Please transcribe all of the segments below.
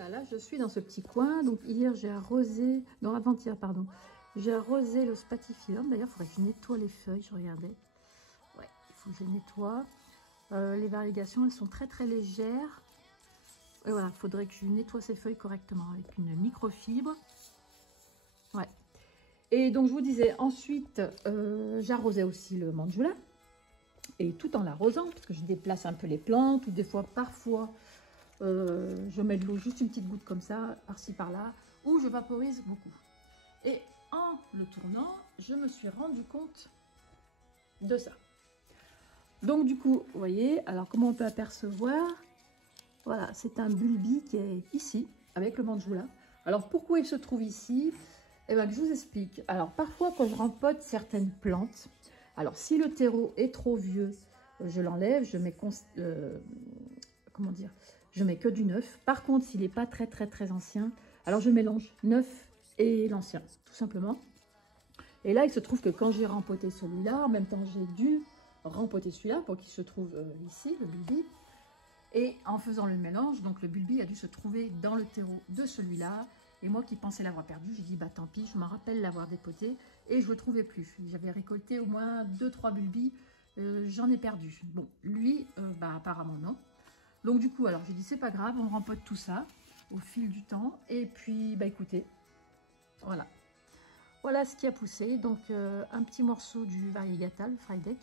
Voilà, là je suis dans ce petit coin. Donc hier j'ai arrosé, non avant-hier pardon, j'ai arrosé le spathiphyllum. D'ailleurs il faudrait que je nettoie les feuilles, je regardais. Ouais, il faut que je les nettoie. Les variegations elles sont très très légères. Et voilà, il faudrait que je nettoie ces feuilles correctement avec une microfibre. Ouais. Et donc je vous disais, ensuite j'arrosais aussi le mandjoula. Et tout en l'arrosant, parce que je déplace un peu les plantes, ou des fois, parfois, je mets de l'eau, juste une petite goutte comme ça, par-ci, par-là, ou je vaporise beaucoup. Et en le tournant, je me suis rendu compte de ça. Donc du coup, vous voyez, alors comment on peut apercevoir? Voilà, c'est un bulbi qui est ici, avec le mandjoula. Alors pourquoi il se trouve ici? Eh bien, je vous explique. Alors parfois, quand je rempote certaines plantes, alors si le terreau est trop vieux, je l'enlève, je mets comment dire, je mets que du neuf. Par contre, s'il n'est pas très ancien, alors je mélange neuf et l'ancien, tout simplement. Et là, il se trouve que quand j'ai rempoté celui-là, en même temps, j'ai dû rempoter celui-là pour qu'il se trouve ici, le bulbi. Et en faisant le mélange, donc le bulbi a dû se trouver dans le terreau de celui-là. Et moi qui pensais l'avoir perdu, j'ai dit bah tant pis, je me rappelle l'avoir dépoté et je ne le trouvais plus. J'avais récolté au moins 2-3 bulbis, j'en ai perdu. Bon, lui, bah apparemment non. Donc du coup, alors j'ai dit c'est pas grave, on rempote tout ça au fil du temps. Et puis, bah écoutez, voilà. Voilà ce qui a poussé. Donc un petit morceau du variegatal, Frydek.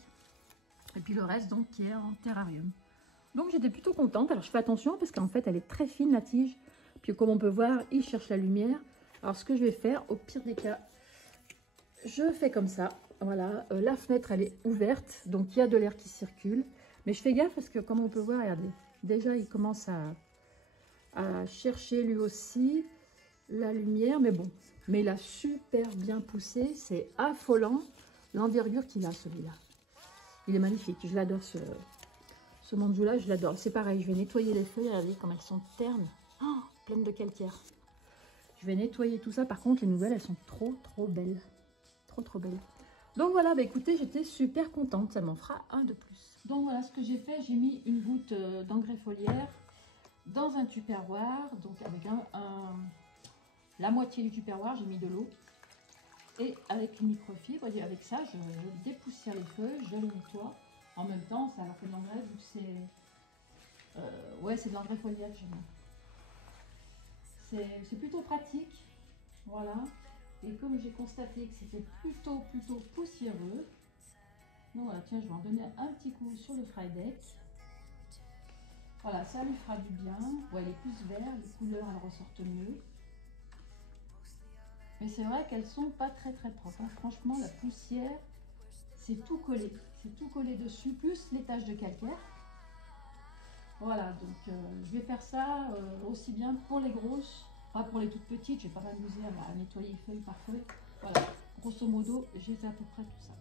Et puis le reste donc qui est en terrarium. Donc j'étais plutôt contente. Alors je fais attention parce qu'en fait elle est très fine la tige. Puis comme on peut voir, il cherche la lumière. Alors ce que je vais faire, au pire des cas, je fais comme ça. Voilà, la fenêtre elle est ouverte, donc il y a de l'air qui circule. Mais je fais gaffe parce que comme on peut voir, regardez, déjà il commence à chercher lui aussi la lumière. Mais bon, mais il a super bien poussé. C'est affolant l'envergure qu'il a celui-là. Il est magnifique, je l'adore ce mandjoula, je l'adore. C'est pareil, je vais nettoyer les feuilles, regardez comme elles sont ternes, oh, pleines de calcaire. Je vais nettoyer tout ça. Par contre, les nouvelles, elles sont trop belles. Trop belles. Donc voilà, bah écoutez, j'étais super contente. Ça m'en fera un de plus. Donc voilà ce que j'ai fait. J'ai mis une goutte d'engrais foliaire dans un tupperware. Donc avec la moitié du tupperware, j'ai mis de l'eau. Et avec une microfibre, et avec ça, je dépoussière les feuilles, je les nettoie. En même temps, ça leur fait de l'engrais vu que c'est... ouais, c'est de l'engrais foliaire que j'ai mis. C'est plutôt pratique. Voilà. Et comme j'ai constaté que c'était plutôt poussiéreux, donc voilà, tiens, je vais en donner un petit coup sur le Frydek. Voilà, ça lui fera du bien. Ouais, les plus verts, les couleurs, elles ressortent mieux. Mais c'est vrai qu'elles sont pas très propres. Hein. Franchement, la poussière, c'est tout collé. C'est tout collé dessus, plus les taches de calcaire. Voilà, donc je vais faire ça aussi bien pour les grosses, pas pour les toutes petites. Je vais pas m'amuser à nettoyer feuille par feuille. Voilà, grosso modo, j'ai à peu près tout ça.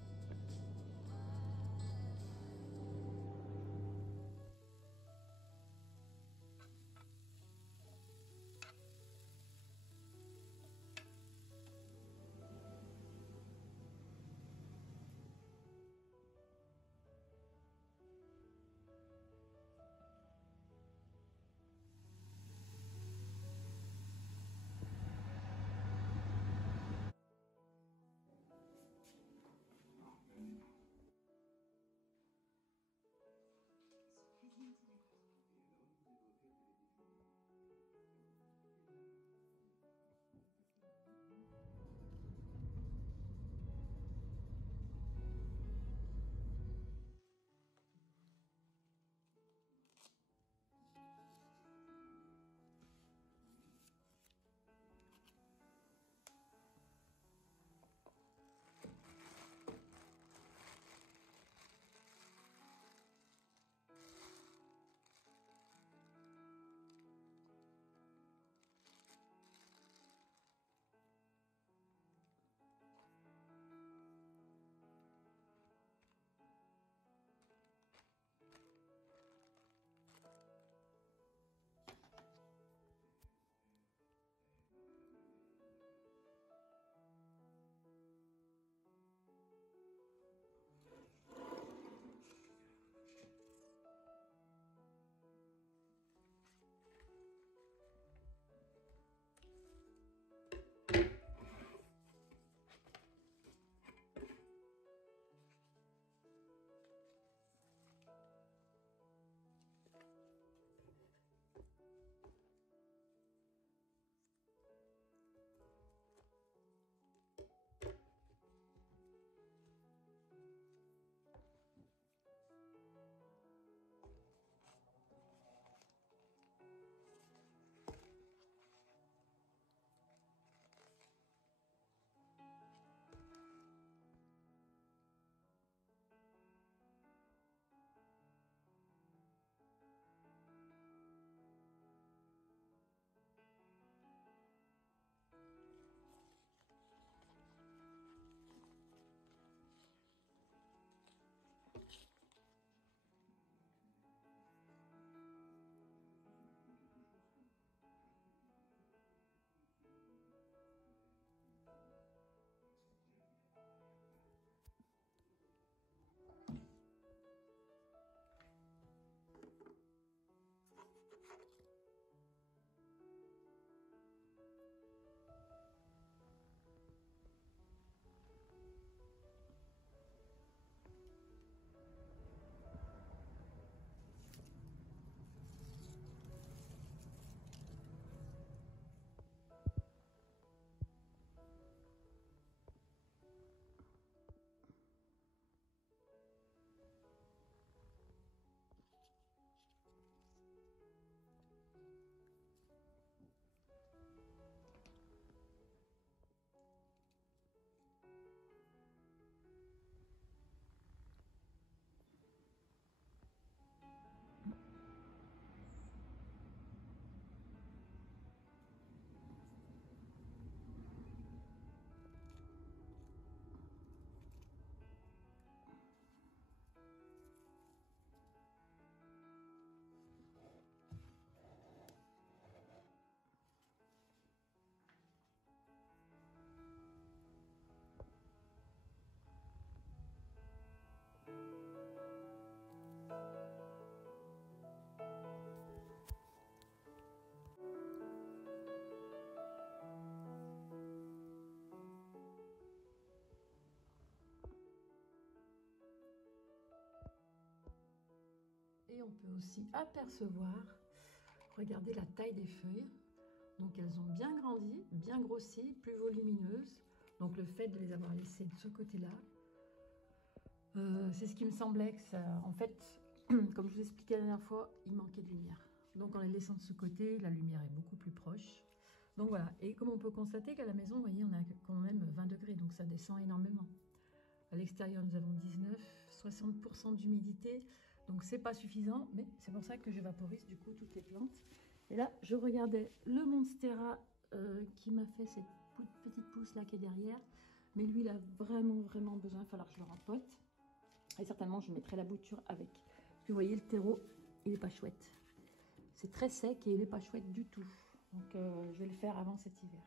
et on peut aussi apercevoir, regardez la taille des feuilles. Donc elles ont bien grandi, bien grossi, plus volumineuses. Donc le fait de les avoir laissées de ce côté-là, c'est ce qui me semblait que ça... En fait, comme je vous expliquais la dernière fois, il manquait de lumière. Donc en les laissant de ce côté, la lumière est beaucoup plus proche. Donc voilà, et comme on peut constater qu'à la maison, vous voyez, on a quand même 20 degrés, donc ça descend énormément. À l'extérieur, nous avons 19, 60% d'humidité, donc c'est pas suffisant, mais c'est pour ça que je vaporise du coup toutes les plantes. Et là, je regardais le Monstera qui m'a fait cette petite pousse là qui est derrière, mais lui, il a vraiment besoin, il va falloir que je le rempote. Et certainement, je mettrai la bouture avec. Parce que vous voyez, le terreau, il n'est pas chouette. C'est très sec et il n'est pas chouette du tout. Donc, je vais le faire avant cet hiver.